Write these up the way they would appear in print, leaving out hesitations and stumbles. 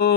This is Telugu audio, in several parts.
ఇది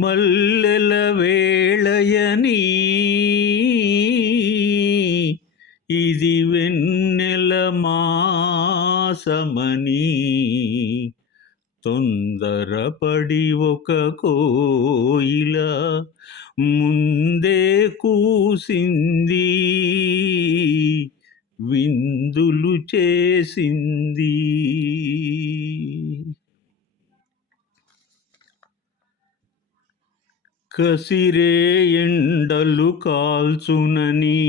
మల్లెల వేళయని, ఇది వెన్నెల మాసమని, తొందరపడి ఒక కోయిల ముందే కూసింది, విందులు చేసింది. కసిరే ఎండలు కాల్చునని,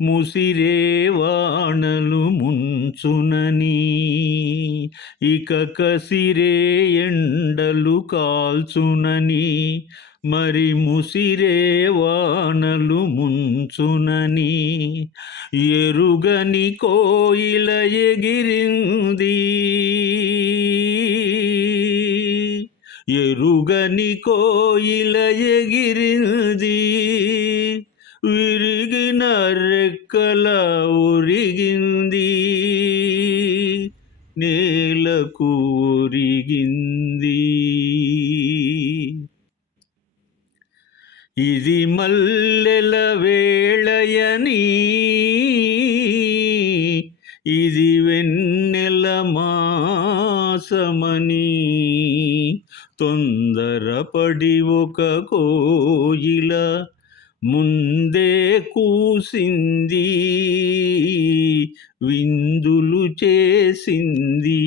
ముసిరే వానలు ముంచునని, ఇక కసిరే ఎండలు కాల్చునని, మరి ముసిరే వానలు ముంచునని, ఎరుగని కోయిల ఎగిరింది, ఎరుగని కోయిల ఎగిరింది, విరిగిన రెక్కల ఒరిగింది, నేలకు ఒరిగింది. ఇది మల్లెల వేళయని, ఇది వెన్నెల మాసమని, తొందరపడి ఒక కోయిల ముందే కూసింది, విందులు చేసింది.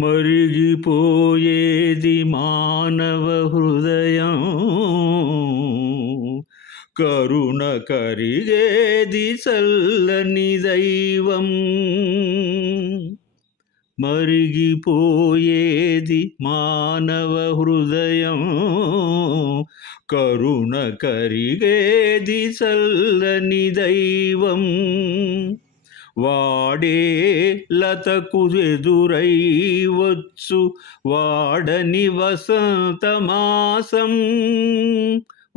మరిగిపోయేది మానవ హృదయం, కరుణ కరిగేది చల్లని దైవం. మరిగిపోయేది మానవ హృదయం, కరుణ కరిగేది చల్లని దైవం. వాడే లతకు ఎదురై వచ్చు వాడని వసంతమాసం,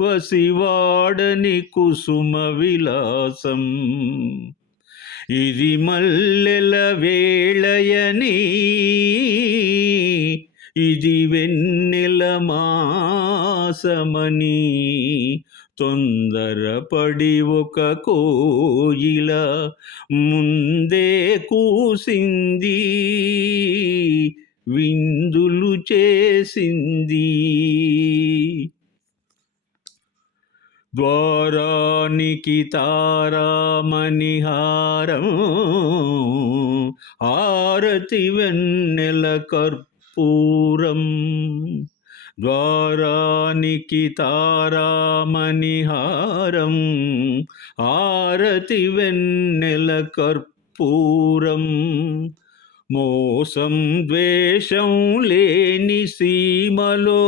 వసివాడని కుసుమ విలాసం. ఇది మల్లెల వేళయని, ఇది వెన్నెల మాసమని, తొందరపడి ఒక కోయిల ముందే కూసింది, విందులు చేసింది. ద్వారానికి తారామణిహారం, హారతి వెన్నెల కర్పూరం. ద్వారానికి తారామణిహారం, హారతి వెన్నెల కర్పూరం. మోసం ద్వేషం లేని సీమలో,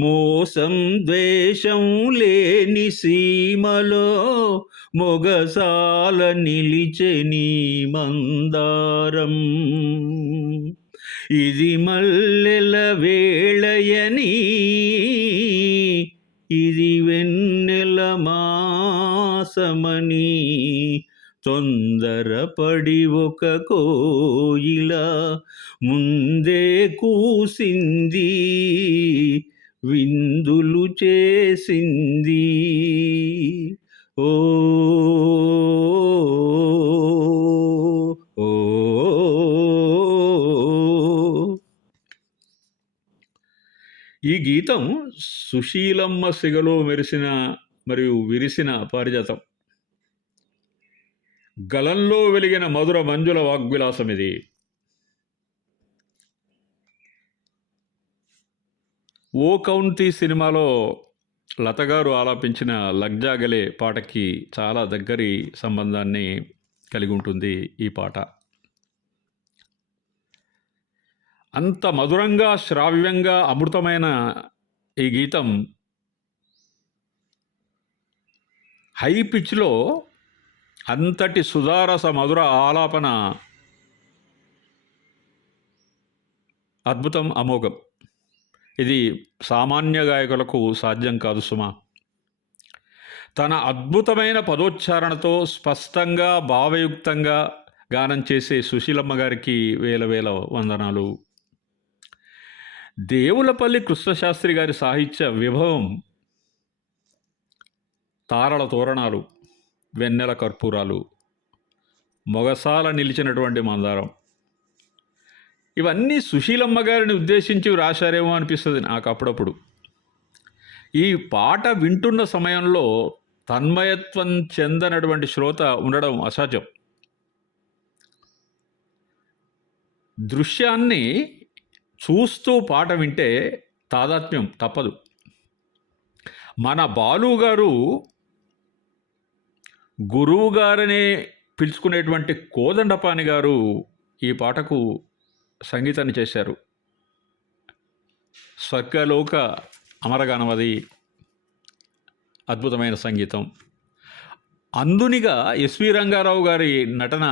మోసం ద్వేషం లేని సీమలో, మొగసాల నిలిచెని మందారం. ఇది మల్లెల వేళయని, ఇది వెన్నెల మాసమని, తొందరపడి ఒక కోయిల ముందే కూసింది, విందులు చేసింది. ఓ ఓ. ఈ గీతం సుశీలమ్మ సిగలో మెరిసిన మరియు విరిసిన పారిజాతం. గలంలో వెలిగిన మధుర మంజుల వాగ్విలాసం ఇది. ఓ కౌంటీ సినిమాలో లతగారు ఆలాపించిన లగ్జాగలే పాటకి చాలా దగ్గరి సంబంధాన్ని కలిగి ఉంటుంది ఈ పాట. అంత మధురంగా శ్రావ్యంగా అమృతమైన ఈ గీతం హై పిచ్లో అంతటి సుధారస మధుర ఆలాపన అద్భుతం, అమోఘం. ఇది సామాన్య గాయకులకు సాధ్యం కాదు సుమా. తన అద్భుతమైన పదోచ్చారణతో స్పష్టంగా భావయుక్తంగా గానం చేసే సుశీలమ్మ గారికి వేల వేల వందనాలు. దేవులపల్లి కృష్ణశాస్త్రి గారి సాహిత్య విభవం తారల తోరణాలు, వెన్నెల కర్పూరాలు, మొగసాల నిలిచినటువంటి మందారం, ఇవన్నీ సుశీలమ్మ గారిని ఉద్దేశించి రాశారేమో అనిపిస్తుంది నాకు అప్పుడప్పుడు. ఈ పాట వింటున్న సమయంలో తన్మయత్వం చెందనటువంటి శ్రోత ఉండడం అసాధ్యం. దృశ్యాన్ని చూస్తూ పాట వింటే తాదాత్మ్యం తప్పదు. మన బాలు గారు గురువు గారనే పిలుచుకునేటువంటి కోదండపాణి గారు ఈ పాటకు సంగీతాన్ని చేశారు. స్వర్గలోక అమరగానమది అద్భుతమైన సంగీతం. అందునిగా ఎస్వి రంగారావు గారి నటన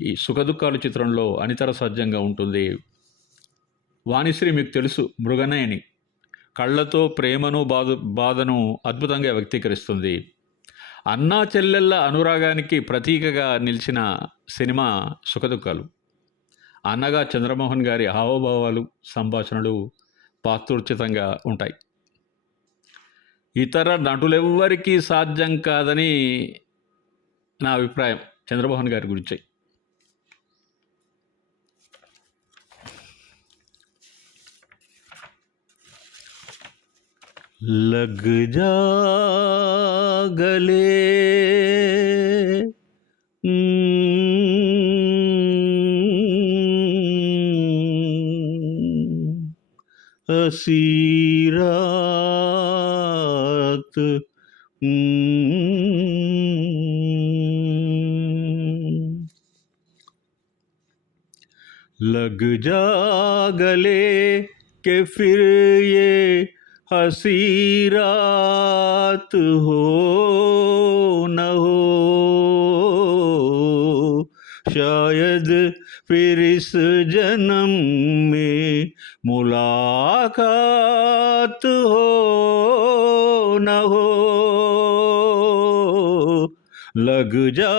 ఈ సుఖదుఖాలు చిత్రంలో అనితర సాధ్యంగా ఉంటుంది. వాణిశ్రీ మీకు తెలుసు, మృగనయని కళ్ళతో ప్రేమను బాధను అద్భుతంగా వ్యక్తీకరిస్తుంది. అన్నా చెల్లెళ్ళ అనురాగానికి ప్రతీకగా నిలిచిన సినిమా సుఖదుఖాలు. అన్నగా చంద్రమోహన్ గారి హావభావాలు, సంభాషణలు పాత్రోచితంగా ఉంటాయి. ఇతర నటులెవ్వరికీ సాధ్యం కాదని నా అభిప్రాయం చంద్రమోహన్ గారి గురించి. లగ్ जा गले हसी रात लग जा गले के फिर ये हसी रात हो न हो, शायद फिर इस जन्म में मुलाकात हो न हो. लग जा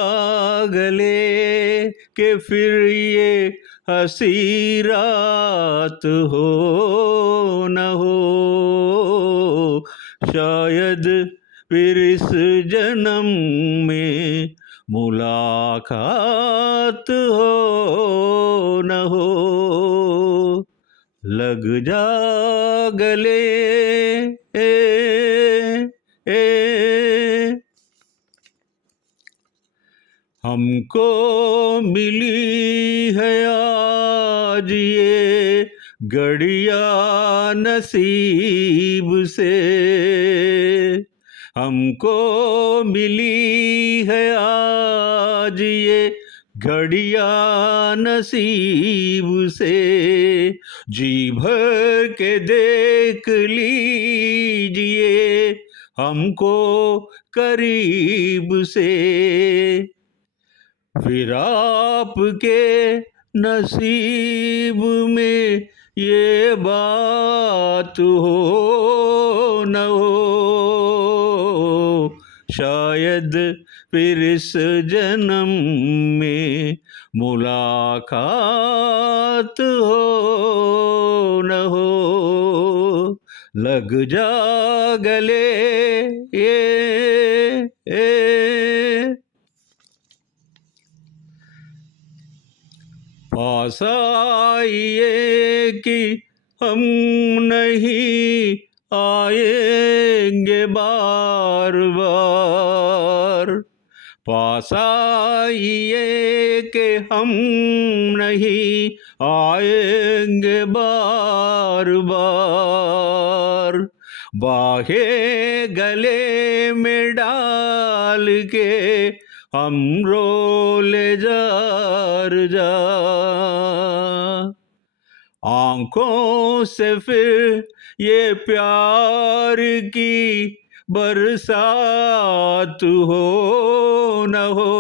गले के फिर ये हसी रात हो न हो, शायद फिर इस जन्म में मुलाकात हो न हो. लग जा गले हमको मिली है आज ये घड़िया नसीब से, हमको मिली है आज ये घड़िया नसीब से. जी भर के देख लीजिए हमको करीब से, फिर आपके नसीब में ये बात हो न हो, शायद फिर इस जन्म में मुलाकात हो न हो. लग जा गले पास आइए कि हम नहीं आएंगे बार बार, पास आइए कि हम नहीं आएंगे बार बार. बाहे गले में डाल के हम रोले जार जा, आंखों से फिर ये प्यार की बरसात हो न हो,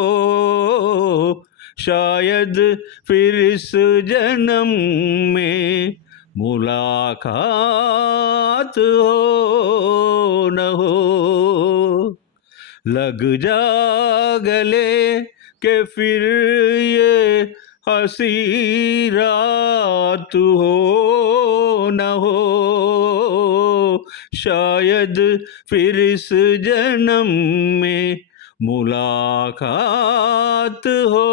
शायद फिर इस जन्म में मुलाकात हो न हो। लग जा गले के फिर ये हंसी रात हो न हो, शायद फिर इस जन्म में मुलाकात हो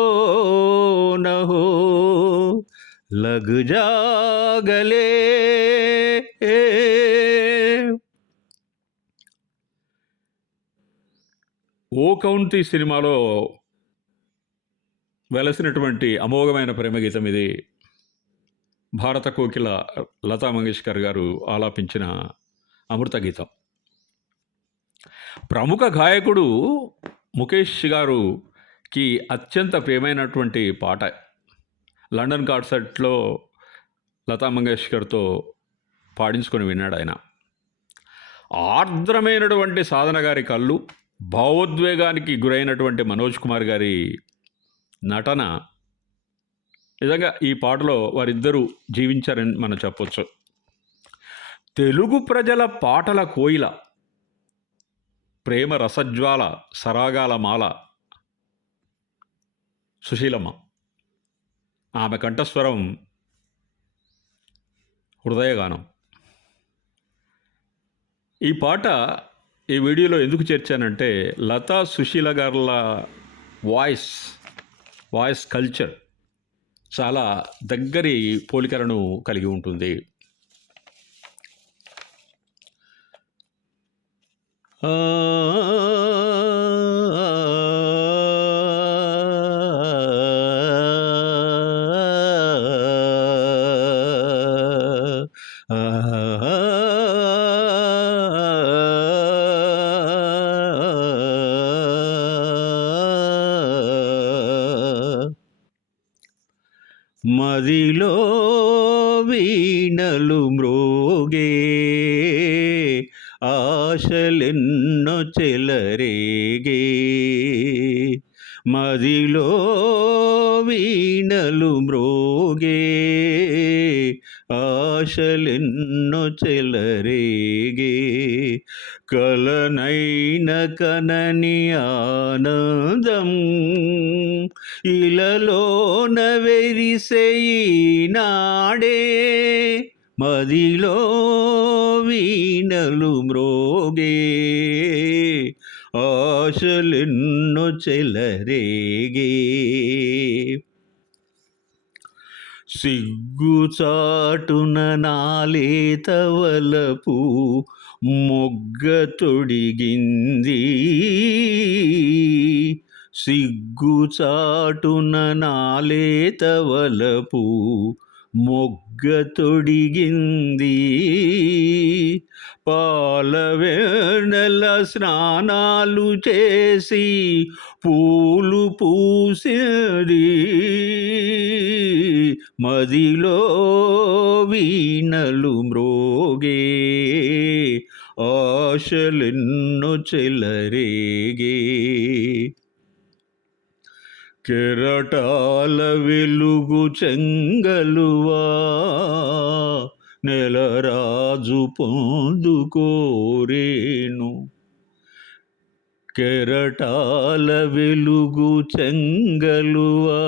न हो। लग जा गले। ఓ కౌంటీ సినిమాలో వెలసినటువంటి అమోఘమైన ప్రేమ గీతం ఇది. భారత కోకిల లతా మంగేష్కర్ గారు ఆలాపించిన అమృత గీతం. ప్రముఖ గాయకుడు ముఖేష్ గారుకి అత్యంత ప్రియమైనటువంటి పాట. లండన్ కాన్సర్ట్లో లతా మంగేష్కర్తో పాడించుకొని విన్నాడు ఆయన. ఆర్ద్రమైనటువంటి సాధన గారి కళ్ళు, భావోద్వేగానికి గురైనటువంటి మనోజ్ కుమార్ గారి నటన, నిజంగా ఈ పాటలో వారిద్దరూ జీవించారని మనం చెప్పొచ్చు. తెలుగు ప్రజల పాటల కోయిల, ప్రేమ రసజ్వాల, సరాగాల మాల సుశీలమ్మ. ఆమె కంఠస్వరం హృదయగానం. ఈ పాట ఈ వీడియోలో ఎందుకు చేర్చానంటే, లతా సుశీల గారుల వాయిస్ కల్చర్ చాలా దగ్గరి పోలికలను కలిగి ఉంటుంది. మదిలో వీణలు మ్రోగే, ఆశలెన్నో చెలరేగే. మదిలో వీణలు మ్రోగే, ఆశలెన్నో చెలరేగే. కలనైన కనని ఆనందం ఇలలోన వెరిసే ఈనాడే. మదిలో వీణలు మ్రోగే, ఆశలెన్నో చెలరేగే. సిగ్గుచాటున నాలేత వలపు మొగ్గ తొడిగింది, సిగ్గుచాటున నాలేత వలపు మొగ్గ తొడిగింది. పాలవేనల స్నానాలు చేసి పూలు పూసేది. మదిలో వీణలు మ్రోగే, ఆశలెన్నో చెలరేగే. కెరటాల వెలుగు చెంగలువా, నెలరాజు పొందుకోరేను. కెరటాల వెలుగు చెంగలువా.